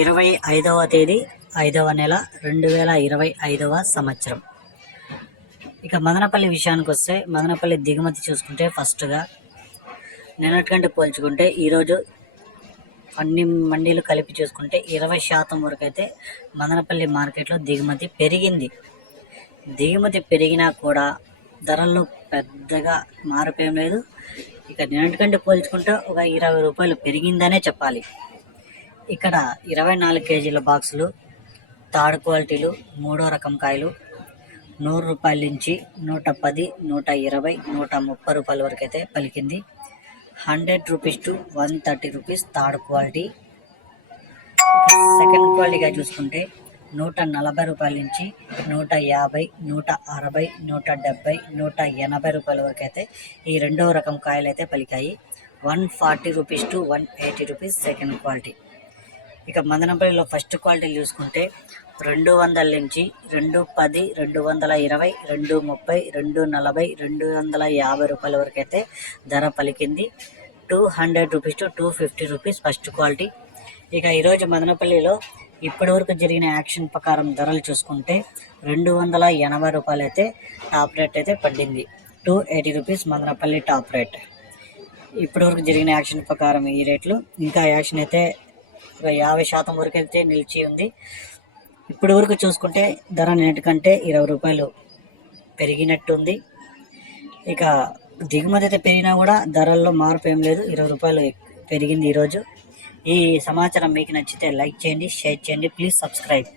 ఇరవై ఐదవ తేదీ ఐదవ నెల రెండు వేల ఇరవై ఐదవ సంవత్సరం. ఇక మదనపల్లి విషయానికి వస్తే మదనపల్లి దిగుమతి చూసుకుంటే ఫస్ట్గా నిన్నటికంటే పోల్చుకుంటే ఈరోజు అన్ని మండీలు కలిపి చూసుకుంటే ఇరవై శాతం వరకు అయితే మదనపల్లి మార్కెట్లో దిగుమతి పెరిగింది. దిగుమతి పెరిగినా కూడా ధరల్లో పెద్దగా మార్పు లేదు. ఇక నిన్నటికంటే పోల్చుకుంటే ఒక ఇరవై రూపాయలు పెరిగిందనే చెప్పాలి. ఇక్కడ ఇరవై నాలుగు కేజీల బాక్సులు థర్డ్ క్వాలిటీలు మూడో రకం కాయలు నూరు రూపాయల నుంచి నూట పది నూట ఇరవై నూట ముప్పై రూపాయల వరకు అయితే పలికింది. Hundred rupees to one thirty rupees third quality. Second క్వాలిటీగా చూసుకుంటే నూట నలభై రూపాయల నుంచి నూట యాభై నూట అరవై నూట డెబ్బై నూట ఎనభై రూపాయల వరకు అయితే ఈ రెండవ రకం కాయలు అయితే పలికాయి. One forty rupees to one eighty rupees second quality. ఇక మదనపల్లిలో ఫస్ట్ క్వాలిటీ చూసుకుంటే రెండు వందల నుంచి రెండు పది రెండు వందల ఇరవై రెండు ముప్పై రెండు నలభై రెండు వందల యాభై రూపాయల వరకు అయితే ధర పలికింది. Two hundred rupees to two fifty rupees first quality. ఇక ఈరోజు మదనపల్లిలో ఇప్పటివరకు జరిగిన యాక్షన్ ప్రకారం ధరలు చూసుకుంటే రెండు వందల ఎనభై రూపాయలు అయితే టాప్ రేట్ అయితే పడింది two eighty rupees Madanapalle top rate. ఇప్పటివరకు జరిగిన యాక్షన్ ప్రకారం ఈ రేట్లు. ఇంకా యాక్షన్ అయితే యాభై శాతం వరకు అయితే నిలిచి ఉంది. ఇప్పటి వరకు చూసుకుంటే ధర నిన్నటికంటే ఇరవై రూపాయలు పెరిగినట్టుంది. ఇక దిగుమతి అయితే పెరిగినా కూడా ధరల్లో మార్పు ఏం లేదు. ఇరవై రూపాయలు పెరిగింది ఈరోజు. ఈ సమాచారం మీకు నచ్చితే లైక్ చేయండి షేర్ చేయండి. Please subscribe.